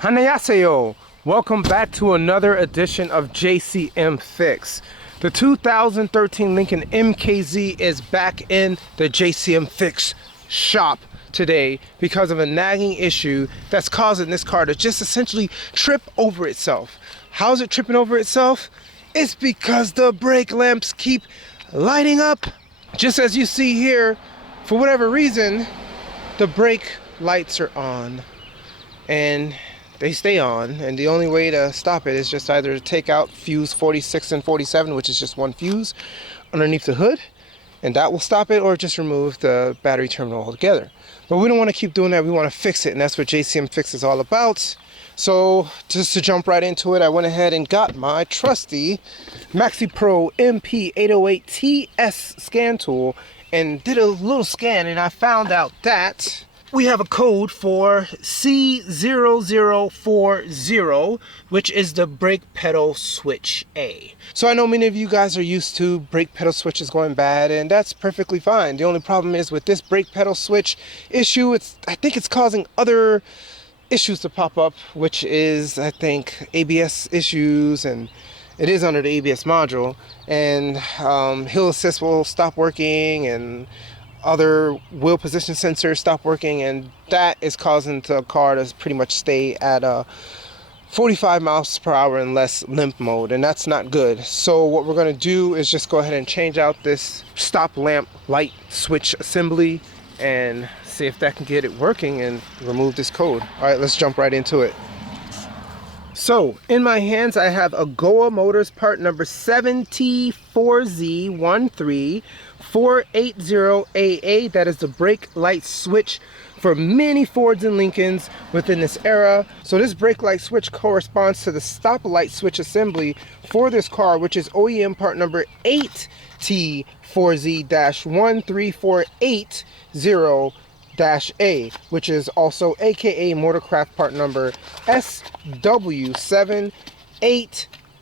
Annyeonghaseyo. Welcome back to another edition of JCM Fix. The 2013 Lincoln mkZ is back in the JCM Fix shop today because of a nagging issue that's causing this car to just essentially trip over itself. How's it tripping over itself? It's because the brake lamps keep lighting up. Just as you see here, for whatever reason, the brake lights are on and they stay on, and the only way to stop it is just either to take out fuse 46 and 47, which is just one fuse underneath the hood, and that will stop it, or just remove the battery terminal altogether. But we don't want to keep doing that. We want to fix it, and that's what JCM Fix is all about. So just to jump right into it, I went ahead and got my trusty mkZ Pro MP808TS scan tool and did a little scan, and I found out that we have a code for C0040, which is the brake pedal switch A. So I know many of you guys are used to brake pedal switches going bad, and that's perfectly fine. The only problem is with this brake pedal switch issue, I think it's causing other issues to pop up, which is, I think, ABS issues, and it is under the ABS module, and hill assist will stop working, and other wheel position sensors stop working, and that is causing the car to pretty much stay at 45 miles per hour and less limp mode, and that's not good. So what we're going to do is just go ahead and change out this stop lamp light switch assembly and see if that can get it working and remove this code. All right, let's jump right into it. So in my hands I have a Goa Motors part number 7T4Z13480AA. That is the brake light switch for many Fords and Lincolns within this era. So this brake light switch corresponds to the stop light switch assembly for this car, which is OEM part number 8T4Z-13480A, which is also aka Motorcraft part number SW7810.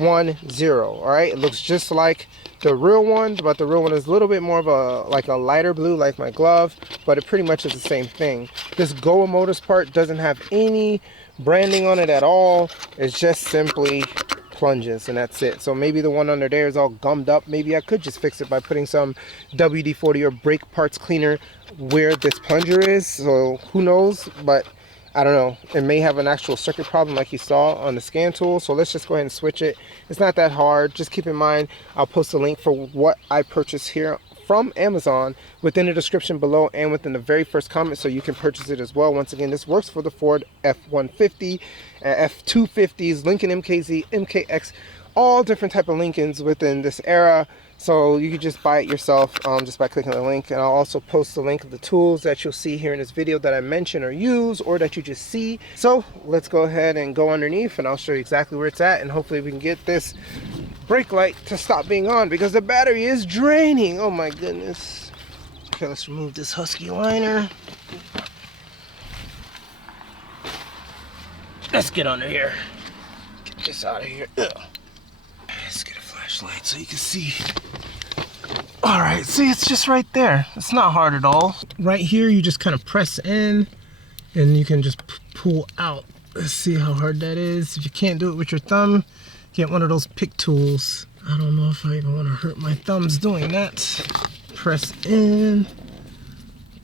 All right, it looks just like the real one, but the real one is a little bit more of a lighter blue, like my glove, but it pretty much is the same thing. This Goa Motors part doesn't have any branding on it at all. It's just simply plunges, and that's it. So maybe the one under there is all gummed up. Maybe I could just fix it by putting some WD-40 or brake parts cleaner where this plunger is. So who knows, but I don't know. It may have an actual circuit problem like you saw on the scan tool. So let's just go ahead and switch it. It's not that hard. Just keep in mind, I'll post a link for what I purchased here from Amazon within the description below and within the very first comment, so you can purchase it as well. Once again, this works for the Ford F-150, F-250s, Lincoln mkZ, MKX, all different type of Lincolns within this era. So you can just buy it yourself just by clicking the link, and I'll also post the link of the tools that you'll see here in this video that I mention or use, or that you just see. So let's go ahead and go underneath, and I'll show you exactly where it's at, and hopefully we can get this brake light to stop being on, because the battery is draining. Oh my goodness. Okay, let's remove this Husky liner. Let's get under here. Get this out of here. Ugh. Let's get a flashlight so you can see. All right, see, it's just right there. It's not hard at all. Right here, you just kind of press in and you can just pull out. Let's see how hard that is. If you can't do it with your thumb, get one of those pick tools. I don't know if I even want to hurt my thumbs doing that. Press in,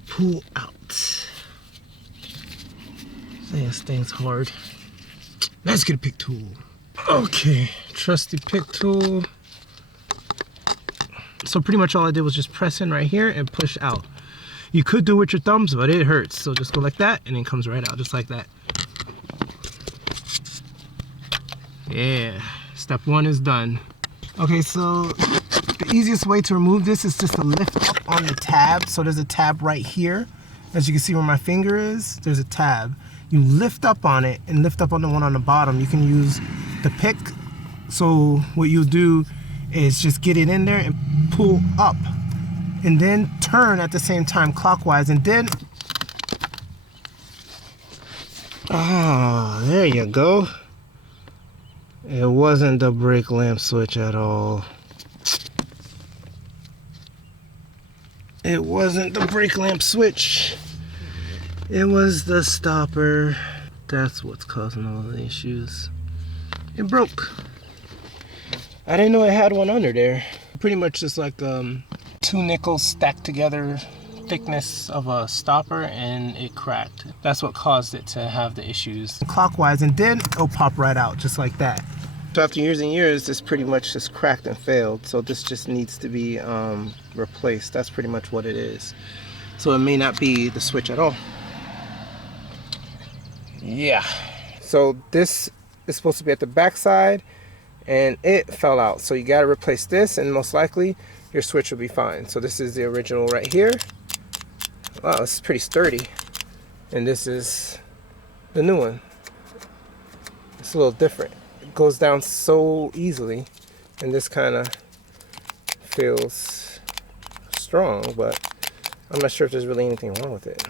pull out. This thing's hard. Let's get a pick tool. Okay, trusty pick tool. So pretty much all I did was just press in right here and push out. You could do it with your thumbs, but it hurts. So just go like that, and it comes right out, just like that. Yeah, step one is done. Okay, so the easiest way to remove this is just to lift up on the tab. So there's a tab right here. As you can see where my finger is, there's a tab. You lift up on it and lift up on the one on the bottom. You can use the pick. So what you'll do is just get it in there and pull up, and then turn at the same time clockwise, and then there you go. It wasn't the brake lamp switch at all. It wasn't the brake lamp switch. It was the stopper. That's what's causing all the issues. It broke. I didn't know it had one under there. Pretty much just like 2 nickels stacked together, thickness of a stopper, and it cracked. That's what caused it to have the issues. Clockwise, and then it'll pop right out just like that. So after years and years, this pretty much just cracked and failed. So this just needs to be replaced. That's pretty much what it is. So it may not be the switch at all. Yeah. So this is supposed to be at the back side, and it fell out. So you got to replace this, and most likely your switch will be fine. So this is the original right here. Wow, this is pretty sturdy. And this is the new one. It's a little different. It goes down so easily, and this kind of feels strong, but I'm not sure if there's really anything wrong with it.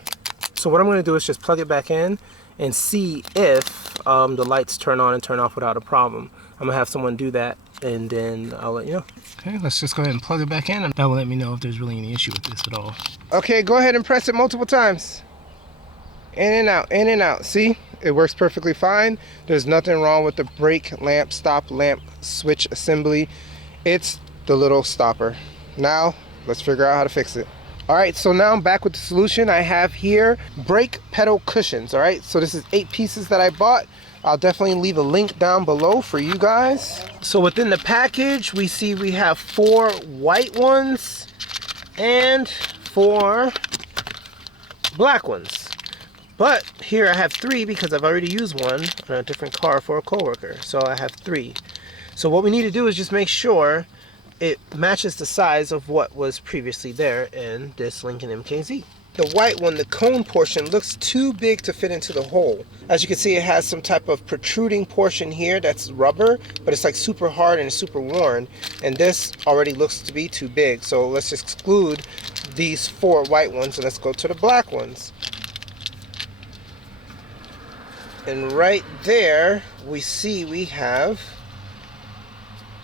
So what I'm going to do is just plug it back in and see if the lights turn on and turn off without a problem. I'm gonna have someone do that, and then I'll let you know. Okay, let's just go ahead and plug it back in, and that will let me know if there's really any issue with this at all. Okay, go ahead and press it multiple times. In and out, in and out. See, it works perfectly fine. There's nothing wrong with the brake lamp, stop lamp, switch assembly. It's the little stopper. Now, let's figure out how to fix it. All right, so now I'm back with the solution. I have here brake pedal cushions. All right, so this is 8 pieces that I bought. I'll definitely leave a link down below for you guys. So within the package, we see we have 4 white ones and 4 black ones. But here I have 3 because I've already used one on a different car for a coworker. So I have 3. So what we need to do is just make sure it matches the size of what was previously there in this Lincoln mkZ. The white one, the cone portion, looks too big to fit into the hole. As you can see, it has some type of protruding portion here that's rubber, but it's like super hard and super worn. And this already looks to be too big. So let's exclude these 4 white ones and let's go to the black ones. And right there, we see we have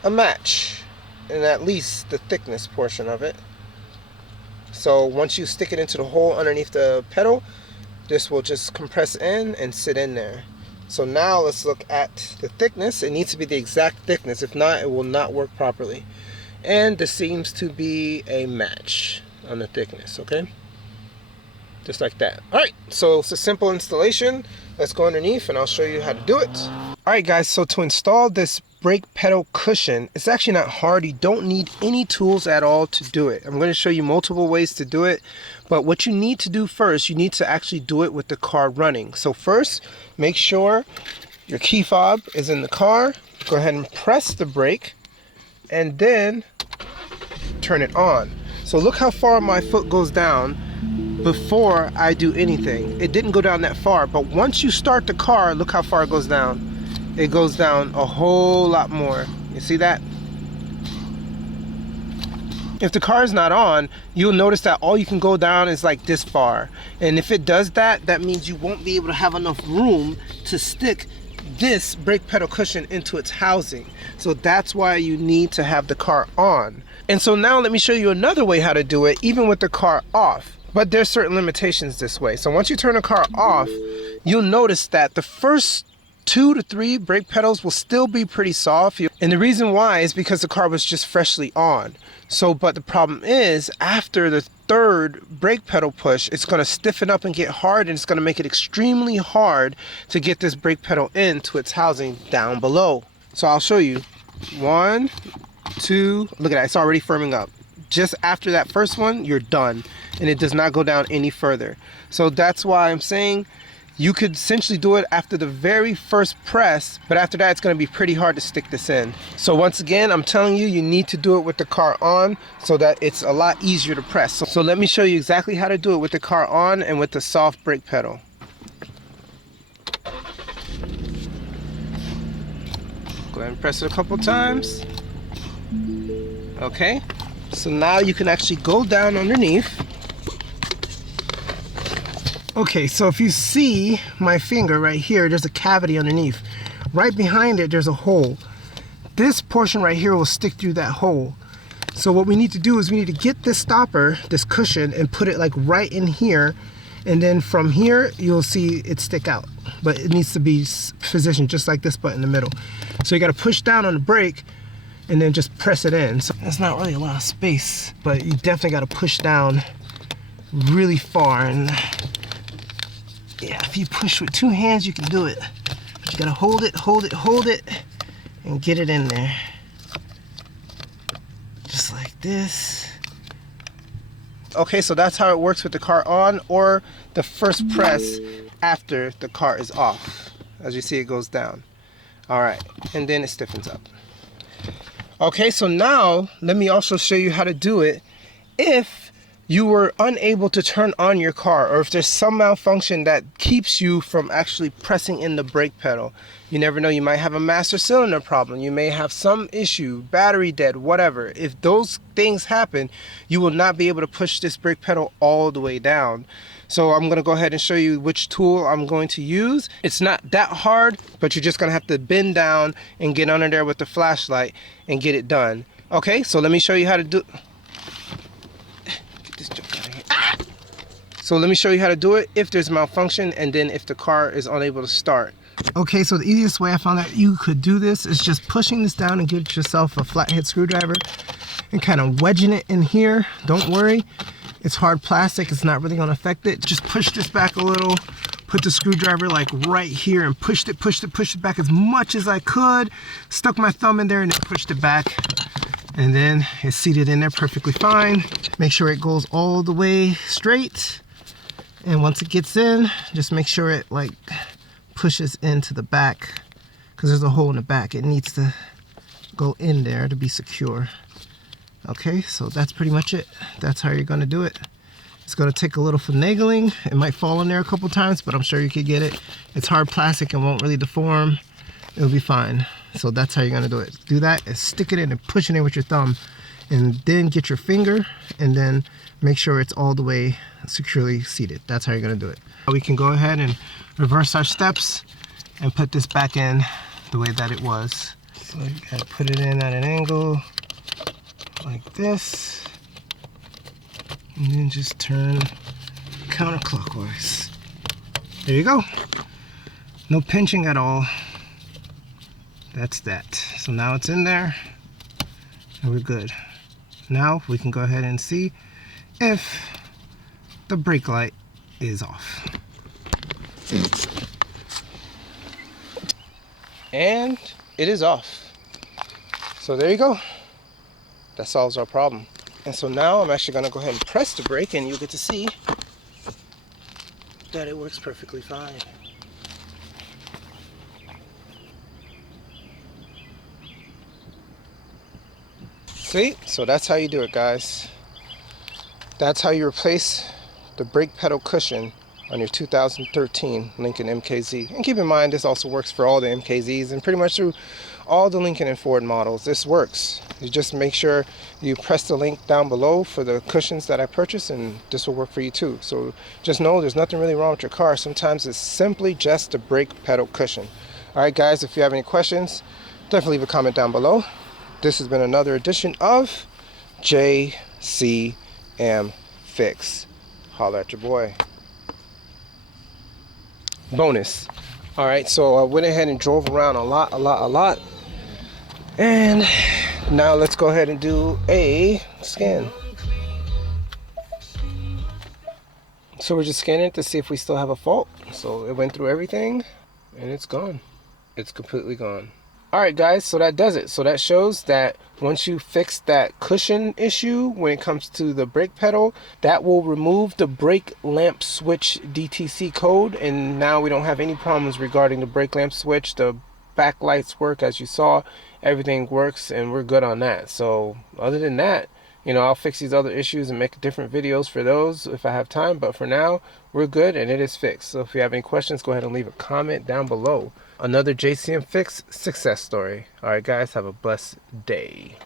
a match. And at least the thickness portion of it. So once you stick it into the hole underneath the pedal, this will just compress in and sit in there. So now let's look at the thickness. It needs to be the exact thickness. If not, it will not work properly. And this seems to be a match on the thickness, okay? Just like that. All right, so it's a simple installation. Let's go underneath and I'll show you how to do it. All right, guys, so to install this brake pedal cushion, it's actually not hard. You don't need any tools at all to do it. I'm going to show you multiple ways to do it, but what you need to do first, you need to actually do it with the car running. So first, make sure your key fob is in the car. Go ahead and press the brake and then turn it on. So look how far my foot goes down before I do anything. It didn't go down that far, but once you start the car, look how far it goes down. It goes down a whole lot more. You see that? If the car is not on, you'll notice that all you can go down is like this far. And if it does that, that means you won't be able to have enough room to stick this brake pedal cushion into its housing. So that's why you need to have the car on. And so now let me show you another way how to do it, even with the car off. But there's certain limitations this way. So once you turn the car off, you'll notice that the first 2 to 3 brake pedals will still be pretty soft. And the reason why is because the car was just freshly on. So, but the problem is after the 3rd brake pedal push, it's going to stiffen up and get hard, and it's going to make it extremely hard to get this brake pedal into its housing down below. So I'll show you. 1, 2, look at that, it's already firming up. Just after that first one, you're done, and it does not go down any further. So that's why I'm saying you could essentially do it after the very first press, but after that it's going to be pretty hard to stick this in. So once again, I'm telling you, you need to do it with the car on so that it's a lot easier to press. So let me show you exactly how to do it with the car on and with the soft brake pedal. Go ahead and press it a couple times. Okay, so now you can actually go down underneath. Okay, so if you see my finger right here, there's a cavity underneath. Right behind it, there's a hole. This portion right here will stick through that hole. So what we need to do is we need to get this stopper, this cushion, and put it like right in here. And then from here, you'll see it stick out. but it needs to be positioned just like this, but in the middle. So you got to push down on the brake and then just press it in. So there's not really a lot of space, but you definitely got to push down really far. And yeah, if you push with 2 hands, you can do it. But you got to hold it, hold it, hold it, and get it in there. Just like this. Okay, so that's how it works with the car on, or the first press after the car is off. As you see, it goes down. All right, and then it stiffens up. Okay, so now let me also show you how to do it if you were unable to turn on your car, or if there's some malfunction that keeps you from actually pressing in the brake pedal. You never know, you might have a master cylinder problem, you may have some issue, battery dead, whatever. If those things happen, you will not be able to push this brake pedal all the way down. So I'm gonna go ahead and show you which tool I'm going to use. It's not that hard, but you're just gonna have to bend down and get under there with the flashlight and get it done. Okay, so let me show you how to do. Get this junk out of here. Ah! So let me show you how to do it if there's malfunction, and then if the car is unable to start. Okay, so the easiest way I found that you could do this is just pushing this down and get yourself a flathead screwdriver and kind of wedging it in here. Don't worry, it's hard plastic, it's not really going to affect it. Just push this back a little, put the screwdriver like right here and pushed it back as much as I could. Stuck my thumb in there and then pushed it back. And then it's seated in there perfectly fine. Make sure it goes all the way straight. And once it gets in, just make sure it like pushes into the back, because there's a hole in the back. It needs to go in there to be secure. Okay, so that's pretty much it. That's how you're going to do it. It's going to take a little finagling. It might fall in there a couple times, but I'm sure you could get it. It's hard plastic and won't really deform. It'll be fine. So that's how you're going to do it. Do that and stick it in and push it in with your thumb, and then get your finger and then make sure it's all the way securely seated. That's how you're going to do it. We can go ahead and reverse our steps and put this back in the way that it was. So you gotta put it in at an angle like this, and then just turn counterclockwise. There you go. No pinching at all. That's that. So now it's in there and we're good. Now we can go ahead and see if the brake light is off. And it is off. So there you go. That solves our problem. And so now I'm actually going to go ahead and press the brake, and you'll get to see that it works perfectly fine. See? So that's how you do it, guys. That's how you replace the brake pedal cushion on your 2013 Lincoln mkZ. And keep in mind, this also works for all the mkZs and pretty much through all the Lincoln and Ford models. This works. You just make sure you press the link down below for the cushions that I purchased, and this will work for you too. So just know there's nothing really wrong with your car. Sometimes it's simply just a brake pedal cushion. Alright guys, if you have any questions, definitely leave a comment down below. This has been another edition of JCM Fix. Holler at your boy. Bonus. Alright, so I went ahead and drove around a lot. And now let's go ahead and do a scan. So we're just scanning it to see if we still have a fault. So it went through everything and it's gone. It's completely gone. Alright guys, so that does it. So that shows that once you fix that cushion issue when it comes to the brake pedal, that will remove the brake lamp switch DTC code, and now we don't have any problems regarding the brake lamp switch. The backlights work as you saw, everything works, and we're good on that. So other than that, you know, I'll fix these other issues and make different videos for those if I have time, but for now we're good and it is fixed. So if you have any questions, go ahead and leave a comment down below. Another JCM Fix success story. Alright guys, have a blessed day.